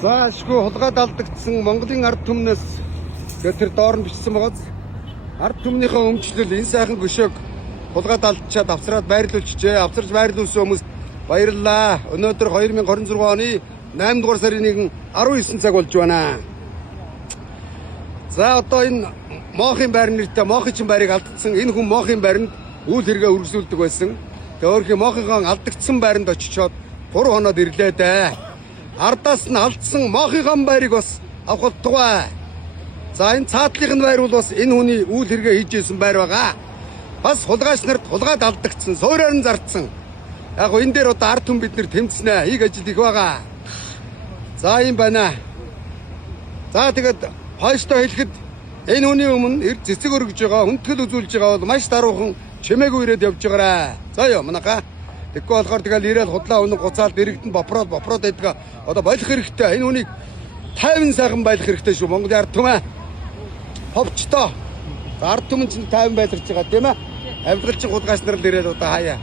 За ашгүй хулгайд алдагдсан Монголын ард түмнээс тэр доор нь бичсэн байгааз ард түмнийхээ өмчлөл энэ сайхан гүшөөг хулгайд алдчихад авсраад байрлуулчихжээ. Авсарч байрлуулсан хүмүүст баярлалаа. Өнөөдөр 2026 оны 8 дугаар сарын 19 цаг болж байна. За одоо энэ Мохын байр нэртэй Мохичин байрыг алдсан энэ хүн Мохын байранд үйл хэрэгэ үргэлжлүүлдэг байсан. Тэгээ өөрхий Мохынхон алдагдсан байранд очичоод 3 хоноод ирлээ дээ. Ардаас нь алдсан Мохынхон байрыг бас авах тугай. За энэ цаатлын байр бол бас энэ хүний үйл хэрэгэ хийж исэн байр байгаа. Бас хулгайч нарт хулгайд алдагдсан, суураар нь зардсан. Яг энэ дээр одоо ард түмэн бид нэр тэмцэнэ. Хийг ажил их байгаа. За юм байна. За тэгээд хойштоо хэлэхэд энэ хүний өмнө цэцэг өргөж байгаа, хүндэтгэл үзүүлж байгаа бол маш даруухан чимээгүй ирээд явж байгаарэ. За ёо манайха. Тэгэхгүй болохоор тэгэл ирээл худлаа өнө гуцаал дэрэгдэн бопроод байдаг. Одоо болох хэрэгтэй. Энэ хүнийг 50 сайхан байх хэрэгтэй шүү. Монголын ард түмэн. Ховчтоо. Ард түмэн чинь 50 байларч байгаа тийм ээ. Авилгалчин хулгайч нар л ирээл одоо хаяа.